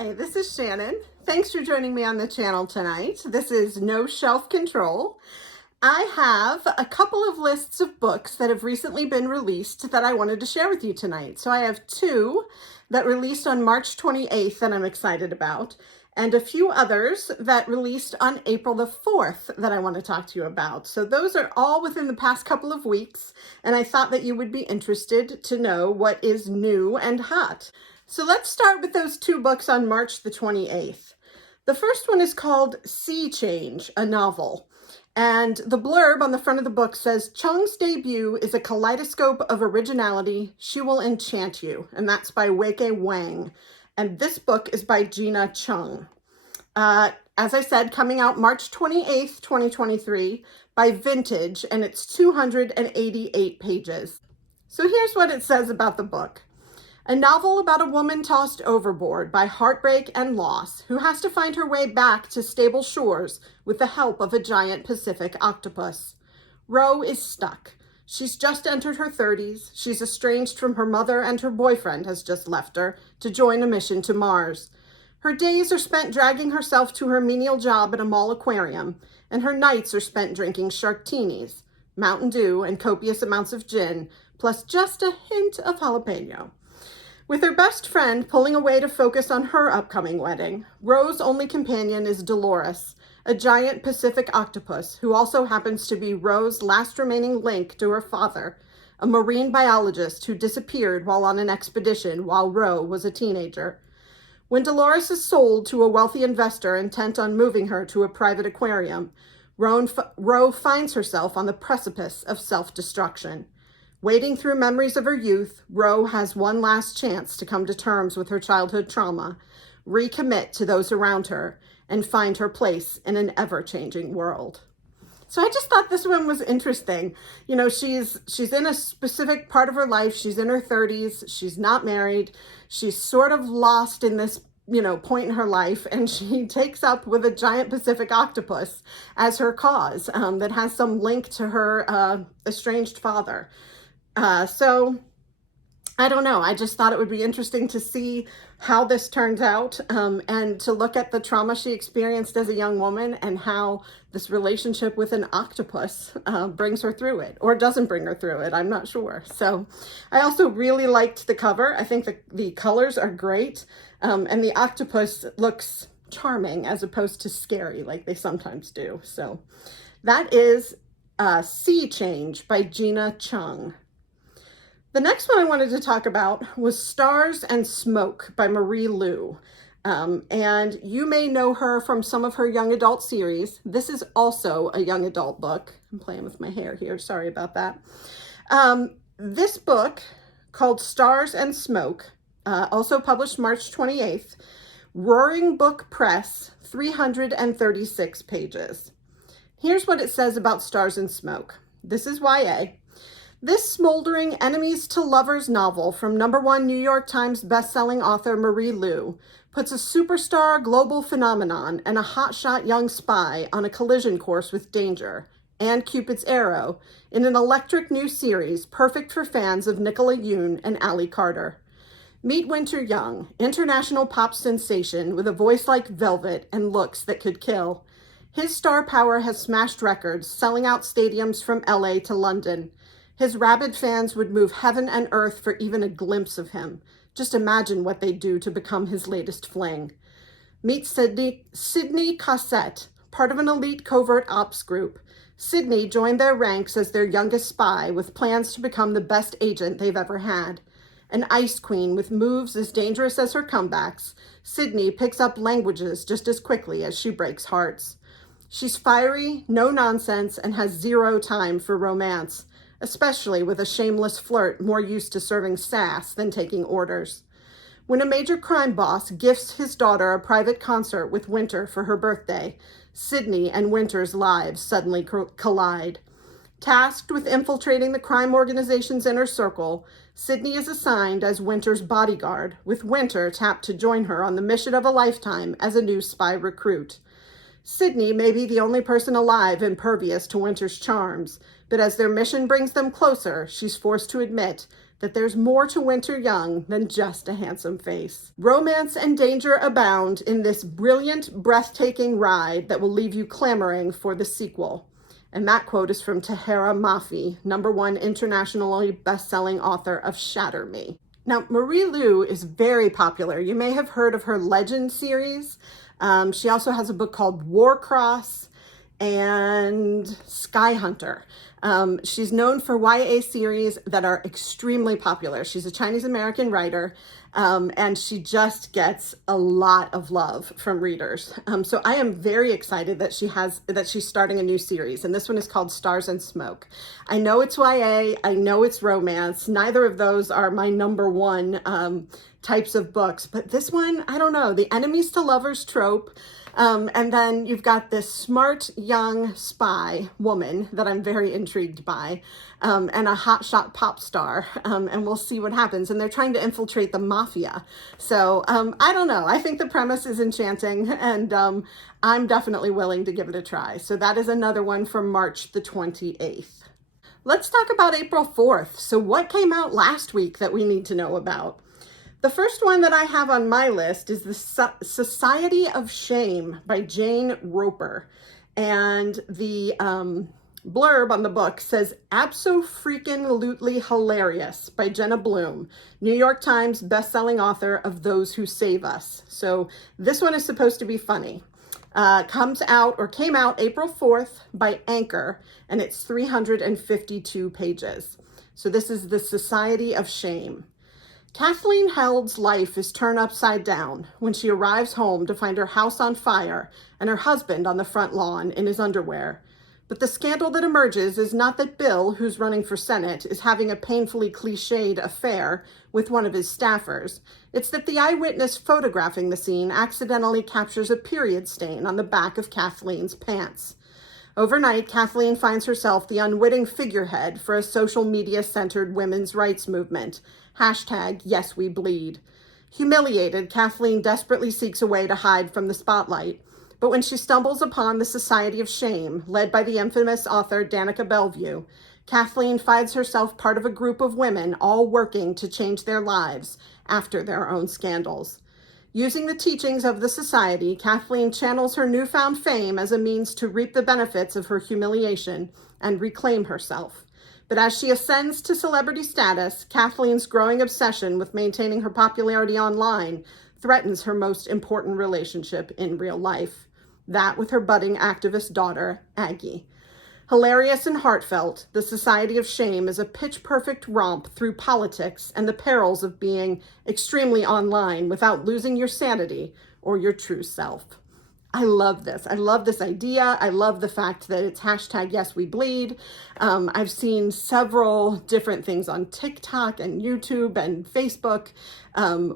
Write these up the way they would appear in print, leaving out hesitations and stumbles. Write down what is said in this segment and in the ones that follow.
Hi, this is Shannon. Thanks for joining me on the channel tonight. This is No Shelf Control. I have a couple of lists of books that have recently been released that I wanted to share with you tonight. So I have two that released on March 28th that I'm excited about, and a few others that released on April the 4th that I want to talk to you about. So those are all within the past couple of weeks, and I thought that you would be interested to know what is new and hot. So let's start with those two books on March the 28th. The first one is called Sea Change, a novel. And the blurb on the front of the book says, Chung's debut is a kaleidoscope of originality. She will enchant you. And that's by Weike Wang. And this book is by Gina Chung. As I said, coming out March 28th, 2023 by Vintage, and it's 288 pages. So here's what it says about the book. A novel about a woman tossed overboard by heartbreak and loss who has to find her way back to stable shores with the help of a giant Pacific octopus. Ro is stuck. She's just entered her 30s. She's estranged from her mother and her boyfriend has just left her to join a mission to Mars. Her days are spent dragging herself to her menial job at a mall aquarium, and her nights are spent drinking sharktinis, Mountain Dew, and copious amounts of gin, plus just a hint of jalapeno. With her best friend pulling away to focus on her upcoming wedding, Ro's only companion is Dolores, a giant Pacific octopus who also happens to be Ro's last remaining link to her father, a marine biologist who disappeared while on an expedition while Ro was a teenager. When Dolores is sold to a wealthy investor intent on moving her to a private aquarium, Ro finds herself on the precipice of self-destruction. Wading through memories of her youth, Ro has one last chance to come to terms with her childhood trauma, recommit to those around her, and find her place in an ever-changing world. So I just thought this one was interesting. You know, she's in a specific part of her life. She's in her 30s. She's not married. She's sort of lost in this, point in her life, and she takes up with a giant Pacific octopus as her cause that has some link to her estranged father. So I don't know. I just thought it would be interesting to see how this turns out and to look at the trauma she experienced as a young woman and how this relationship with an octopus brings her through it, or doesn't bring her through it. I'm not sure. So I also really liked the cover. I think the colors are great, and the octopus looks charming as opposed to scary like they sometimes do. So that is Sea Change by Gina Chung. The next one I wanted to talk about was Stars and Smoke by Marie Lu. And you may know her from some of her young adult series. This is also a young adult book. I'm playing with my hair here. Sorry about that. This book, called Stars and Smoke, also published March 28th, Roaring Book Press, 336 pages. Here's what it says about Stars and Smoke. This is YA. This smoldering enemies to lovers novel from #1 New York Times bestselling author Marie Lu puts a superstar global phenomenon and a hotshot young spy on a collision course with danger and Cupid's arrow in an electric new series perfect for fans of Nicola Yoon and Ally Carter. Meet Winter Young, international pop sensation with a voice like velvet and looks that could kill. His star power has smashed records, selling out stadiums from LA to London. His rabid fans would move heaven and earth for even a glimpse of him. Just imagine what they'd do to become his latest fling. Meet Sydney Cossette, part of an elite covert ops group. Sydney joined their ranks as their youngest spy with plans to become the best agent they've ever had. An ice queen with moves as dangerous as her comebacks, Sydney picks up languages just as quickly as she breaks hearts. She's fiery, no nonsense, and has zero time for romance, especially with a shameless flirt more used to serving sass than taking orders. When a major crime boss gifts his daughter a private concert with Winter for her birthday, Sydney and Winter's lives suddenly collide. Tasked with infiltrating the crime organization's inner circle, Sydney is assigned as Winter's bodyguard, with Winter tapped to join her on the mission of a lifetime as a new spy recruit. Sydney may be the only person alive impervious to Winter's charms, but as their mission brings them closer, she's forced to admit that there's more to Winter Young than just a handsome face. Romance and danger abound in this brilliant, breathtaking ride that will leave you clamoring for the sequel. And that quote is from Tahira Mafi, #1 internationally best-selling author of Shatter Me. Now, Marie Lu is very popular. You may have heard of her Legend series. She also has a book called Warcross and Sky Hunter. She's known for YA series that are extremely popular. She's a Chinese-American writer, and she just gets a lot of love from readers. So I am very excited that she's starting a new series, and this one is called Stars and Smoke. I know it's YA, I know it's romance. Neither of those are my #1 types of books, but this one, I don't know, the enemies to lovers trope. And then you've got this smart young spy woman that I'm very intrigued by, and a hotshot pop star, and we'll see what happens. And they're trying to infiltrate the mafia. So I don't know. I think the premise is enchanting, and I'm definitely willing to give it a try. So that is another one from March the 28th. Let's talk about April 4th. So what came out last week that we need to know about? The first one that I have on my list is The Society of Shame by Jane Roper. And the blurb on the book says, "Abso-freaking-lutely hilarious" by Jenna Bloom, New York Times bestselling author of Those Who Save Us. So this one is supposed to be funny. Came out April 4th by Anchor, and it's 352 pages. So this is The Society of Shame. Kathleen Held's life is turned upside down when she arrives home to find her house on fire and her husband on the front lawn in his underwear. But the scandal that emerges is not that Bill, who's running for Senate, is having a painfully cliched affair with one of his staffers. It's that the eyewitness photographing the scene accidentally captures a period stain on the back of Kathleen's pants. Overnight, Kathleen finds herself the unwitting figurehead for a social media-centered women's rights movement. #YesWeBleed. Humiliated, Kathleen desperately seeks a way to hide from the spotlight. But when she stumbles upon the Society of Shame, led by the infamous author Danica Bellevue, Kathleen finds herself part of a group of women all working to change their lives after their own scandals. Using the teachings of the society, Kathleen channels her newfound fame as a means to reap the benefits of her humiliation and reclaim herself. But as she ascends to celebrity status, Kathleen's growing obsession with maintaining her popularity online threatens her most important relationship in real life, that with her budding activist daughter, Aggie. Hilarious and heartfelt, The Society of Shame is a pitch-perfect romp through politics and the perils of being extremely online without losing your sanity or your true self. I love this. I love this idea. I love the fact that it's #YesWeBleed. I've seen several different things on TikTok and YouTube and Facebook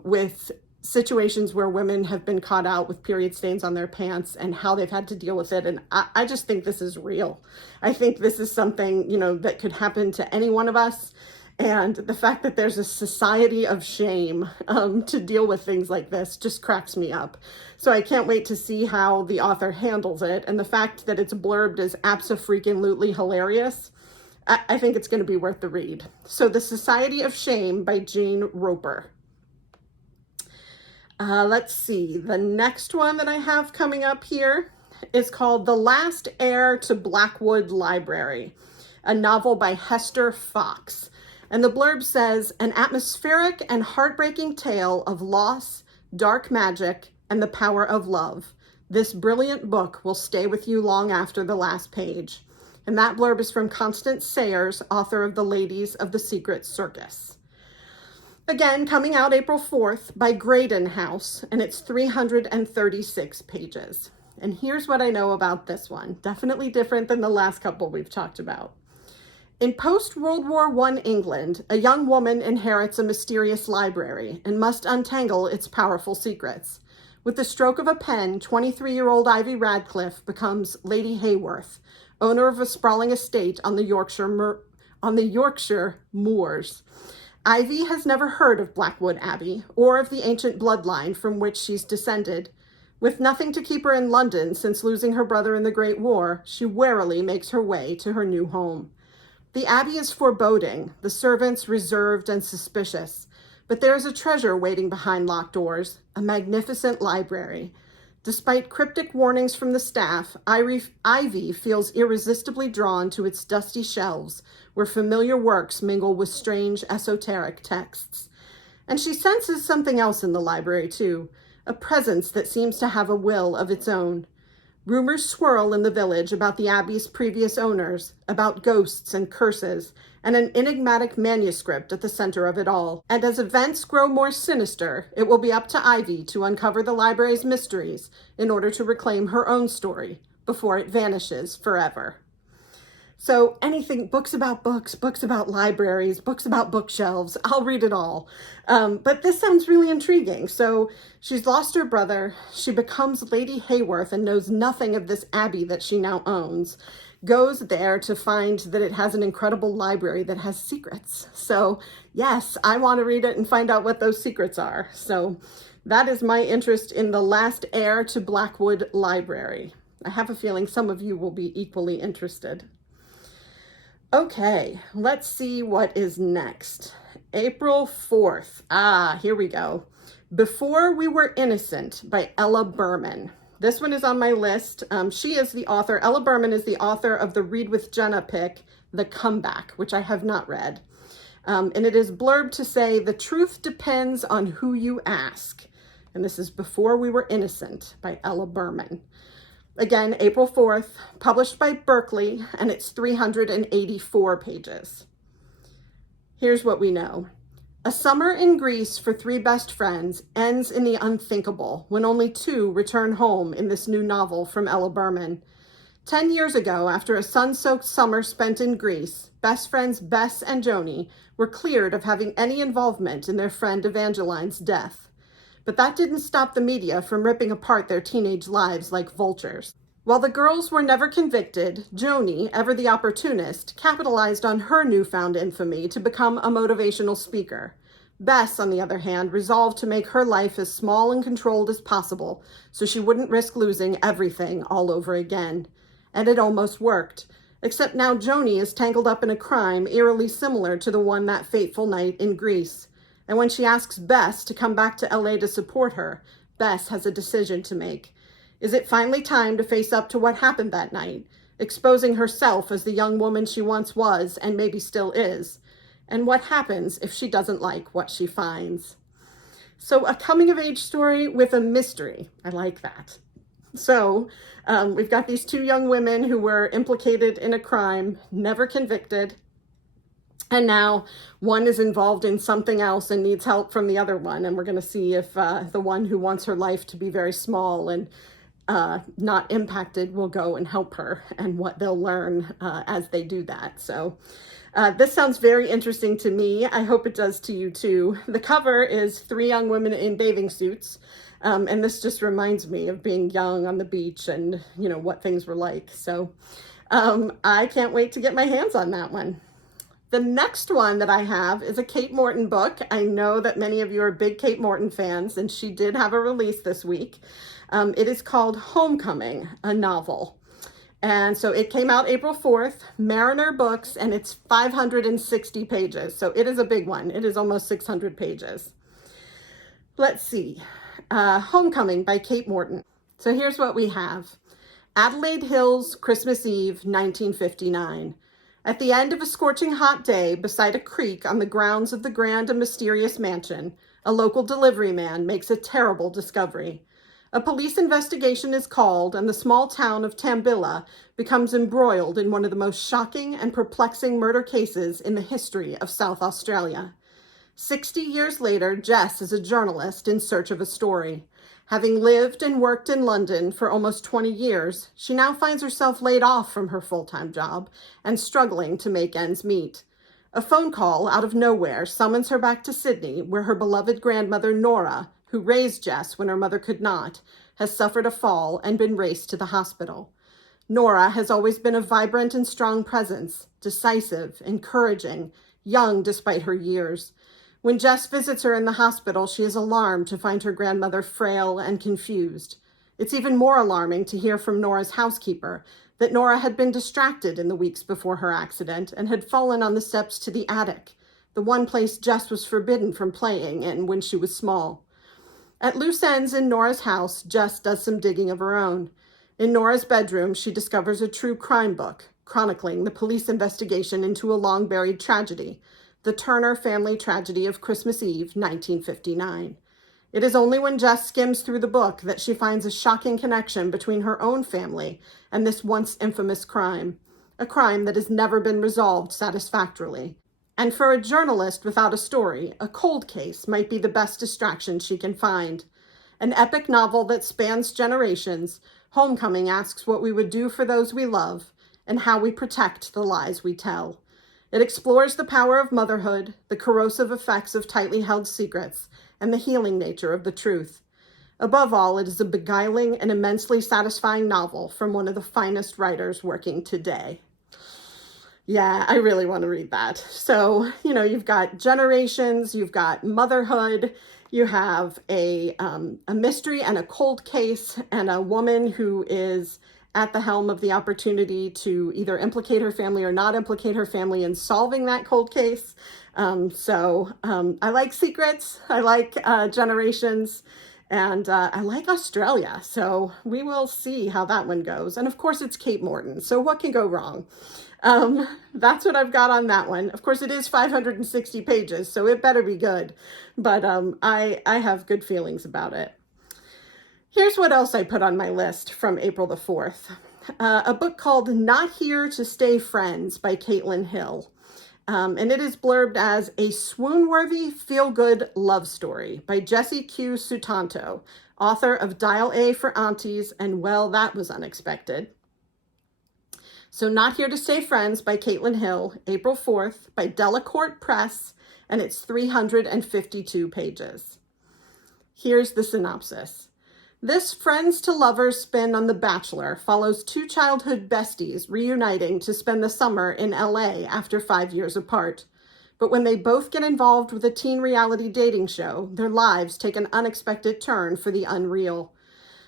with situations where women have been caught out with period stains on their pants and how they've had to deal with it. And I just think this is real. I think this is something, that could happen to any one of us. And the fact that there's a society of shame to deal with things like this just cracks me up. So I can't wait to see how the author handles it. And the fact that it's blurbed as abso-freaking-lutely hilarious, I think it's going to be worth the read. So The Society of Shame by Jane Roper. Let's see. The next one that I have coming up here is called The Last Heir to Blackwood Library, a novel by Hester Fox. And the blurb says, "An atmospheric and heartbreaking tale of loss, dark magic, and the power of love. This brilliant book will stay with you long after the last page." And that blurb is from Constance Sayers, author of The Ladies of the Secret Circus. Again, coming out April 4th by Graydon House, and it's 336 pages. And here's what I know about this one. Definitely different than the last couple we've talked about. In post-World War I England, a young woman inherits a mysterious library and must untangle its powerful secrets. With the stroke of a pen, 23-year-old Ivy Radcliffe becomes Lady Hayworth, owner of a sprawling estate on the Yorkshire moors. Ivy has never heard of Blackwood Abbey or of the ancient bloodline from which she's descended. With nothing to keep her in London since losing her brother in the Great War, she warily makes her way to her new home. The abbey is foreboding, the servants reserved and suspicious, but there is a treasure waiting behind locked doors, a magnificent library. Despite cryptic warnings from the staff, Ivy feels irresistibly drawn to its dusty shelves, where familiar works mingle with strange esoteric texts. And she senses something else in the library, too, a presence that seems to have a will of its own. Rumors swirl in the village about the abbey's previous owners, about ghosts and curses, and an enigmatic manuscript at the center of it all. And as events grow more sinister, it will be up to Ivy to uncover the library's mysteries in order to reclaim her own story before it vanishes forever. So anything, books about libraries, books about bookshelves, I'll read it all. But this sounds really intriguing. So she's lost her brother. She becomes Lady Hayworth and knows nothing of this abbey that she now owns. Goes there to find that it has an incredible library that has secrets. So yes, I want to read it and find out what those secrets are. So that is my interest in the last heir to Blackwood Library. I have a feeling some of you will be equally interested. Okay, let's see what is next. April 4th. Here we go. Before We Were Innocent by Ella Berman. This one is on my list. She is the author. Ella Berman is the author of the Read with Jenna pick, The Comeback, which I have not read. And it is blurbed to say, the truth depends on who you ask. And this is Before We Were Innocent by Ella Berman. Again, April 4th, published by Berkeley, and it's 384 pages. Here's what we know. A summer in Greece for three best friends ends in the unthinkable when only two return home in this new novel from Ella Berman. 10 years ago, after a sun-soaked summer spent in Greece, best friends Bess and Joni were cleared of having any involvement in their friend Evangeline's death. But that didn't stop the media from ripping apart their teenage lives like vultures. While the girls were never convicted, Joni, ever the opportunist, capitalized on her newfound infamy to become a motivational speaker. Bess, on the other hand, resolved to make her life as small and controlled as possible so she wouldn't risk losing everything all over again. And it almost worked. Except now Joni is tangled up in a crime eerily similar to the one that fateful night in Greece. And when she asks Bess to come back to LA to support her, Bess has a decision to make. Is it finally time to face up to what happened that night, exposing herself as the young woman she once was and maybe still is? And what happens if she doesn't like what she finds? So a coming-of-age story with a mystery. I like that. So we've got these two young women who were implicated in a crime, never convicted. And now one is involved in something else and needs help from the other one. And we're going to see if the one who wants her life to be very small and not impacted will go and help her, and what they'll learn as they do that. So this sounds very interesting to me. I hope it does to you too. The cover is three young women in bathing suits. And this just reminds me of being young on the beach and, you know, what things were like. So I can't wait to get my hands on that one. The next one that I have is a Kate Morton book. I know that many of you are big Kate Morton fans, and she did have a release this week. It is called Homecoming, a novel. And so it came out April 4th, Mariner Books, and it's 560 pages. So it is a big one. It is almost 600 pages. Let's see. Homecoming by Kate Morton. So here's what we have. Adelaide Hills, Christmas Eve, 1959. At the end of a scorching hot day beside a creek on the grounds of the grand and mysterious mansion, a local delivery man makes a terrible discovery. A police investigation is called, and the small town of Tambilla becomes embroiled in one of the most shocking and perplexing murder cases in the history of South Australia. 60 years later, Jess is a journalist in search of a story. Having lived and worked in London for almost 20 years, she now finds herself laid off from her full-time job and struggling to make ends meet. A phone call out of nowhere summons her back to Sydney, where her beloved grandmother Nora, who raised Jess when her mother could not, has suffered a fall and been raced to the hospital. Nora has always been a vibrant and strong presence, decisive, encouraging, young despite her years. When Jess visits her in the hospital, she is alarmed to find her grandmother frail and confused. It's even more alarming to hear from Nora's housekeeper that Nora had been distracted in the weeks before her accident and had fallen on the steps to the attic, the one place Jess was forbidden from playing in when she was small. At loose ends in Nora's house, Jess does some digging of her own. In Nora's bedroom, she discovers a true crime book, chronicling the police investigation into a long-buried tragedy, the Turner family tragedy of Christmas Eve, 1959. It is only when Jess skims through the book that she finds a shocking connection between her own family and this once infamous crime, a crime that has never been resolved satisfactorily. And for a journalist without a story, a cold case might be the best distraction she can find. An epic novel that spans generations, Homecoming asks what we would do for those we love and how we protect the lies we tell. It explores the power of motherhood, the corrosive effects of tightly held secrets, and the healing nature of the truth. Above all, it is a beguiling and immensely satisfying novel from one of the finest writers working today. Yeah, I really want to read that. So, you've got generations, you've got motherhood, you have a mystery and a cold case, and a woman who is at the helm of the opportunity to either implicate her family or not implicate her family in solving that cold case. I like secrets, I like generations, and I like Australia. So we will see how that one goes. And of course, it's Kate Morton. So what can go wrong? That's what I've got on that one. Of course, it is 560 pages, so it better be good. But I have good feelings about it. Here's what else I put on my list from April the 4th. A book called Not Here to Stay Friends by Caitlin Hill. And it is blurbed as a swoon-worthy, feel-good love story by Jessie Q. Sutanto, author of Dial A for Aunties and Well, That Was Unexpected. So Not Here to Stay Friends by Caitlin Hill, April 4th, by Delacorte Press, and it's 352 pages. Here's the synopsis. This friends to lovers spin on The Bachelor follows two childhood besties reuniting to spend the summer in LA after 5 years apart. But when they both get involved with a teen reality dating show, their lives take an unexpected turn for the unreal.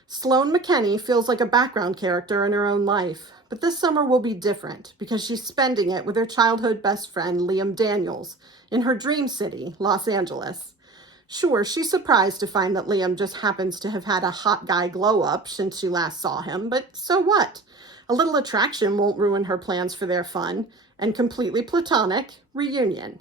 Sloane McKenney feels like a background character in her own life, but this summer will be different because she's spending it with her childhood best friend Liam Daniels in her dream city, Los Angeles. Sure, she's surprised to find that Liam just happens to have had a hot guy glow up since she last saw him, but so what? A little attraction won't ruin her plans for their fun and completely platonic reunion.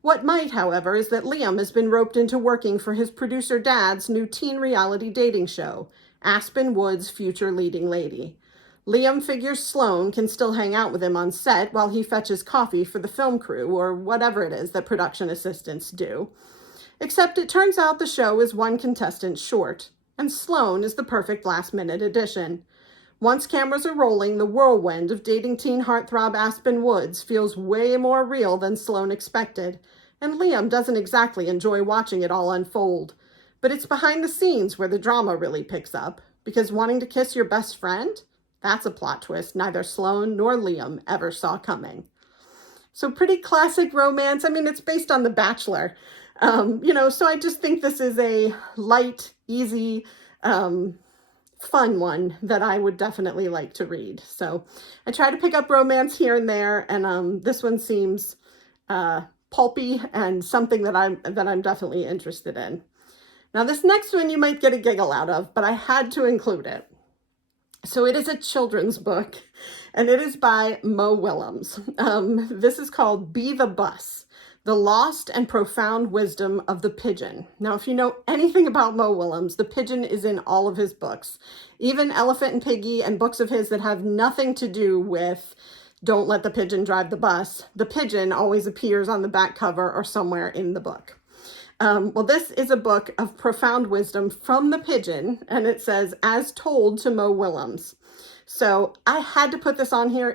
What might, however, is that Liam has been roped into working for his producer dad's new teen reality dating show, Aspen Wood's Future Leading Lady. Liam figures Sloane can still hang out with him on set while he fetches coffee for the film crew or whatever it is that production assistants do. Except it turns out the show is one contestant short, and Sloane is the perfect last-minute addition. Once cameras are rolling, the whirlwind of dating teen heartthrob Aspen Woods feels way more real than Sloane expected, and Liam doesn't exactly enjoy watching it all unfold. But it's behind the scenes where the drama really picks up, because wanting to kiss your best friend? That's a plot twist neither Sloane nor Liam ever saw coming. So pretty classic romance. I mean, it's based on The Bachelor. So I just think this is a light, easy, fun one that I would definitely like to read. So I try to pick up romance here and there, and this one seems pulpy and something that I'm definitely interested in. Now, this next one you might get a giggle out of, but I had to include it. So it is a children's book, and it is by Mo Willems. This is called Be the Bus, The Lost and Profound Wisdom of the Pigeon. Now, if you know anything about Mo Willems, the pigeon is in all of his books, even Elephant and Piggy and books of his that have nothing to do with Don't Let the Pigeon Drive the Bus. The pigeon always appears on the back cover or somewhere in the book. Well, this is a book of profound wisdom from the pigeon, and it says, as told to Mo Willems. So I had to put this on here.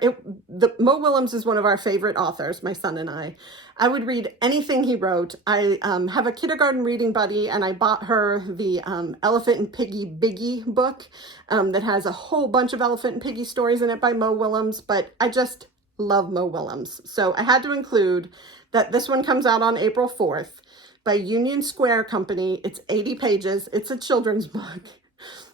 Mo Willems is one of our favorite authors, my son and I. I would read anything he wrote. I have a kindergarten reading buddy, and I bought her the Elephant and Piggy Biggie book that has a whole bunch of Elephant and Piggy stories in it by Mo Willems, but I just love Mo Willems. So I had to include that this one comes out on April 4th. By Union Square Company. It's 80 pages. It's a children's book.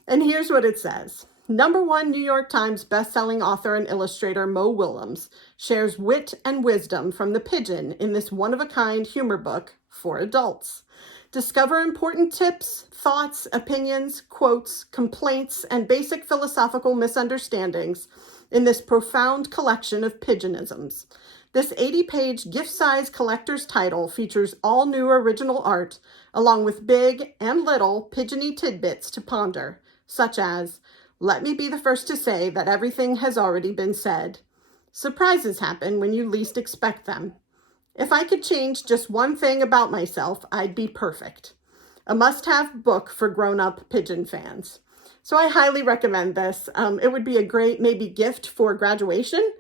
And here's what it says. #1 New York Times bestselling author and illustrator Mo Willems shares wit and wisdom from the pigeon in this one-of-a-kind humor book for adults. Discover important tips, thoughts, opinions, quotes, complaints, and basic philosophical misunderstandings in this profound collection of pigeonisms. This 80-page gift-size collector's title features all new original art, along with big and little pigeony tidbits to ponder, such as, "Let me be the first to say that everything has already been said. Surprises happen when you least expect them. If I could change just one thing about myself, I'd be perfect." A must-have book for grown-up pigeon fans. So I highly recommend this. It would be a great maybe gift for graduation.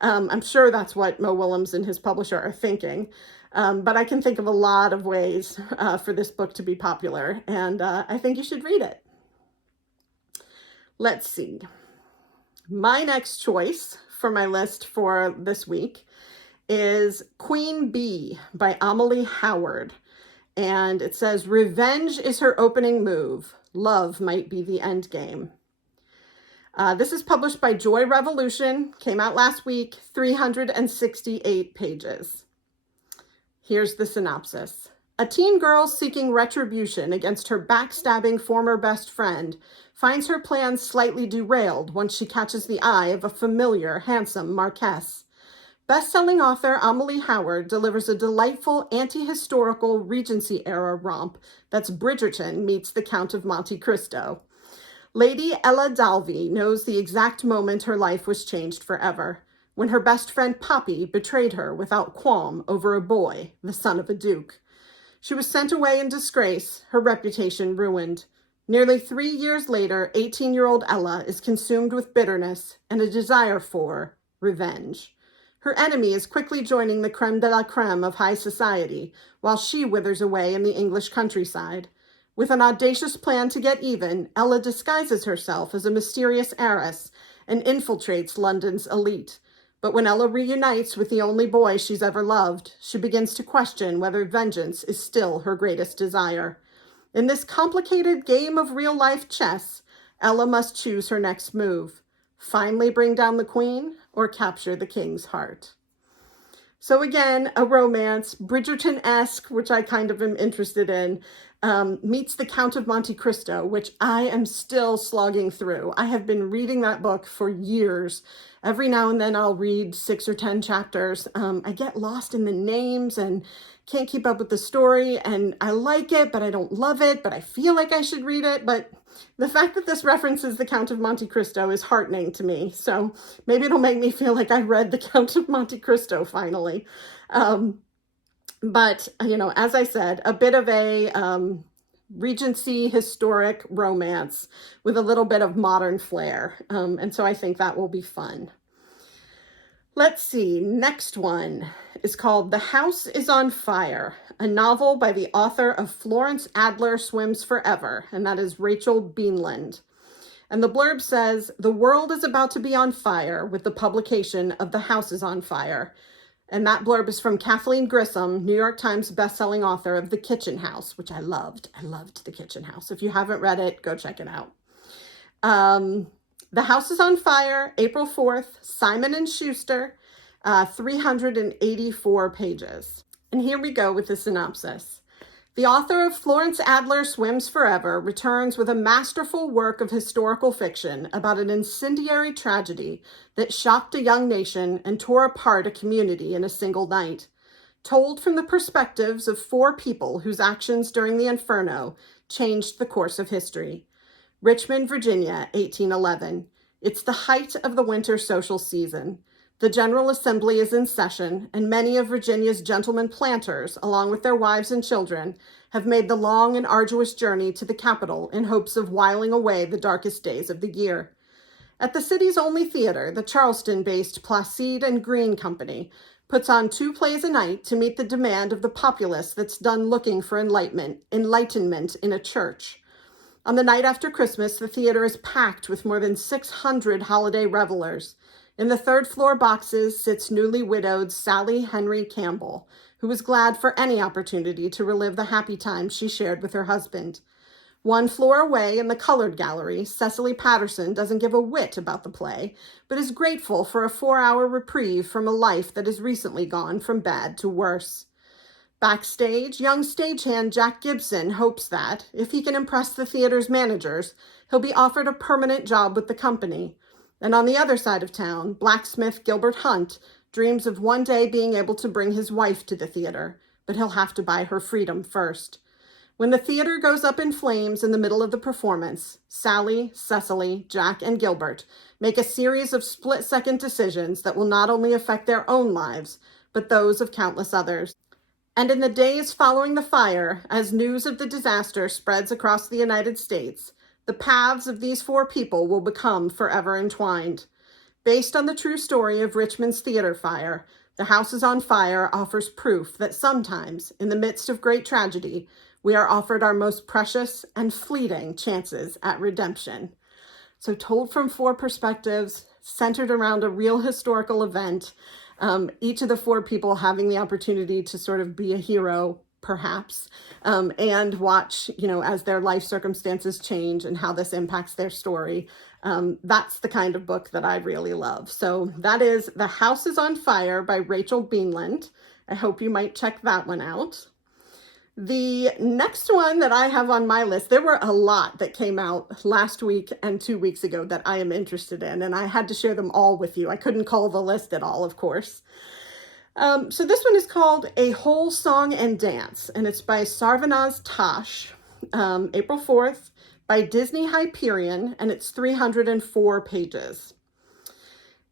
I'm sure that's what Mo Willems and his publisher are thinking. But I can think of a lot of ways for this book to be popular, and I think you should read it. Let's see. My next choice for my list for this week is Queen Bee by Amelie Howard. And it says, "Revenge is her opening move. Love might be the end game." This is published by Joy Revolution, came out last week, 368 pages. Here's the synopsis. A teen girl seeking retribution against her backstabbing former best friend finds her plans slightly derailed once she catches the eye of a familiar, handsome Marquess. Best-selling author Amelie Howard delivers a delightful anti-historical Regency-era romp that's Bridgerton meets the Count of Monte Cristo. Lady Ella Dalby knows the exact moment her life was changed forever, when her best friend Poppy betrayed her without qualm over a boy, the son of a duke. She was sent away in disgrace, her reputation ruined. Nearly 3 years later, 18-year-old Ella is consumed with bitterness and a desire for revenge. Her enemy is quickly joining the creme de la creme of high society, while she withers away in the English countryside. With an audacious plan to get even, Ella disguises herself as a mysterious heiress and infiltrates London's elite. But when Ella reunites with the only boy she's ever loved, she begins to question whether vengeance is still her greatest desire. In this complicated game of real-life chess, Ella must choose her next move. Finally bring down the queen or capture the king's heart. So again, a romance, Bridgerton-esque, which I kind of am interested in, meets the Count of Monte Cristo, which I am still slogging through. I have been reading that book for years. Every now and then I'll read 6 or 10 chapters. I get lost in the names and can't keep up with the story, and I like it, but I don't love it, but I feel like I should read it. But the fact that this references the Count of Monte Cristo is heartening to me. So maybe it'll make me feel like I read the Count of Monte Cristo finally. But, as I said, a bit of a Regency historic romance with a little bit of modern flair. And so I think that will be fun. Let's see, next one is called The House is on Fire, a novel by the author of Florence Adler Swims Forever, and that is Rachel Beanland. And the blurb says, "The world is about to be on fire with the publication of The House is on Fire." And that blurb is from Kathleen Grissom, New York Times bestselling author of The Kitchen House, which I loved. I loved The Kitchen House. If you haven't read it, go check it out. The House is on Fire, April 4th, Simon & Schuster, 384 pages. And here we go with the synopsis. The author of Florence Adler Swims Forever returns with a masterful work of historical fiction about an incendiary tragedy that shocked a young nation and tore apart a community in a single night. Told from the perspectives of 4 people whose actions during the Inferno changed the course of history. Richmond, Virginia, 1811. It's the height of the winter social season. The General Assembly is in session, and many of Virginia's gentlemen planters, along with their wives and children, have made the long and arduous journey to the capital in hopes of whiling away the darkest days of the year. At the city's only theater, the Charleston-based Placide and Green Company puts on 2 plays a night to meet the demand of the populace that's done looking for enlightenment in a church. On the night after Christmas, the theater is packed with more than 600 holiday revelers. In the 3rd-floor boxes sits newly widowed Sally Henry Campbell, who was glad for any opportunity to relive the happy times she shared with her husband. One floor away in the colored gallery, Cecily Patterson doesn't give a whit about the play, but is grateful for a 4-hour reprieve from a life that has recently gone from bad to worse. Backstage, young stagehand Jack Gibson hopes that, if he can impress the theater's managers, he'll be offered a permanent job with the company. And on the other side of town, blacksmith Gilbert Hunt dreams of one day being able to bring his wife to the theater, but he'll have to buy her freedom first. When the theater goes up in flames in the middle of the performance, Sally, Cecily, Jack, and Gilbert make a series of split-second decisions that will not only affect their own lives, but those of countless others. And in the days following the fire, as news of the disaster spreads across the United States, the paths of these 4 people will become forever entwined. Based on the true story of Richmond's theater fire, The House is on Fire offers proof that sometimes, in the midst of great tragedy, we are offered our most precious and fleeting chances at redemption. So told from 4 perspectives, centered around a real historical event, each of the 4 people having the opportunity to sort of be a hero, perhaps, and watch, as their life circumstances change and how this impacts their story. That's the kind of book that I really love. So that is The House is on Fire by Rachel Beanland. I hope you might check that one out. The next one that I have on my list, there were a lot that came out last week and 2 weeks ago that I am interested in, and I had to share them all with you. I couldn't call the list at all, of course. So this one is called A Whole Song and Dance, and it's by Sarvanaz Tash, April 4th, by Disney Hyperion, and it's 304 pages.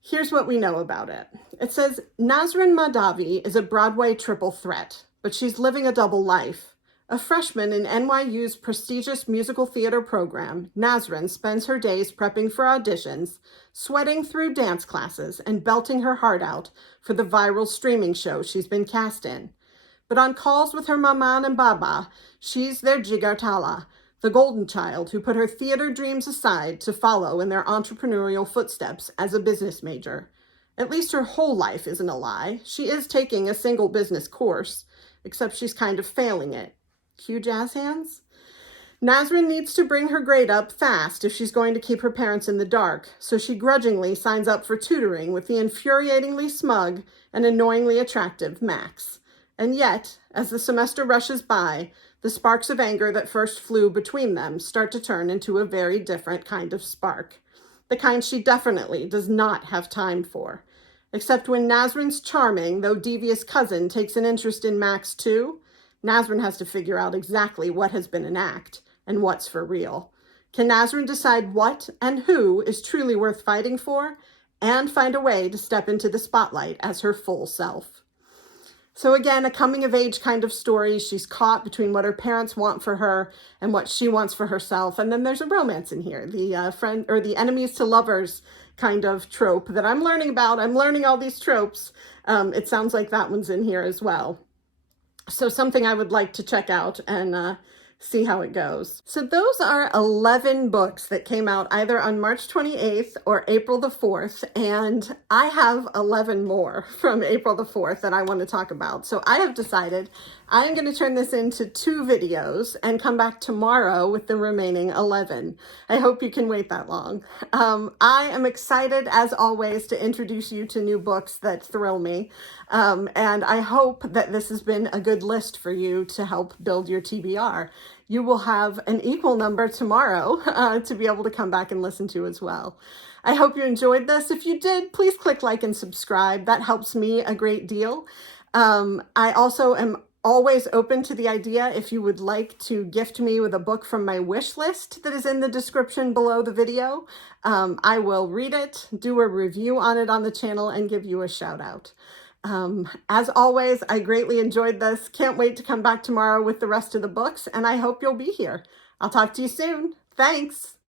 Here's what we know about it. It says, Nazrin Mahdavi is a Broadway triple threat, but she's living a double life. A freshman in NYU's prestigious musical theater program, Nazrin spends her days prepping for auditions, sweating through dance classes, and belting her heart out for the viral streaming show she's been cast in. But on calls with her maman and baba, she's their jigartala, the golden child who put her theater dreams aside to follow in their entrepreneurial footsteps as a business major. At least her whole life isn't a lie. She is taking a single business course, except she's kind of failing it. Cue jazz hands? Nazrin needs to bring her grade up fast if she's going to keep her parents in the dark, so she grudgingly signs up for tutoring with the infuriatingly smug and annoyingly attractive Max. And yet, as the semester rushes by, the sparks of anger that first flew between them start to turn into a very different kind of spark. The kind she definitely does not have time for. Except when Nazrin's charming, though devious cousin takes an interest in Max too, Nazrin has to figure out exactly what has been an act and what's for real. Can Nazrin decide what and who is truly worth fighting for and find a way to step into the spotlight as her full self? So again, a coming-of-age kind of story. She's caught between what her parents want for her and what she wants for herself. And then there's a romance in here, the friend or the enemies to lovers kind of trope that I'm learning about. I'm learning all these tropes. It sounds like that one's in here as well. So something I would like to check out and see how it goes. So those are 11 books that came out either on March 28th or April the 4th, and I have 11 more from April the 4th that I want to talk about. So I have decided I'm going to turn this into 2 videos and come back tomorrow with the remaining 11. I hope you can wait that long. I am excited, as always, to introduce you to new books that thrill me, and I hope that this has been a good list for you to help build your TBR. You will have an equal number tomorrow to be able to come back and listen to as well. I hope you enjoyed this. If you did, please click like and subscribe. That helps me a great deal. I also am always open to the idea if you would like to gift me with a book from my wish list that is in the description below the video. I will read it, do a review on it on the channel, and give you a shout out. As always, I greatly enjoyed this. Can't wait to come back tomorrow with the rest of the books, and I hope you'll be here. I'll talk to you soon. Thanks.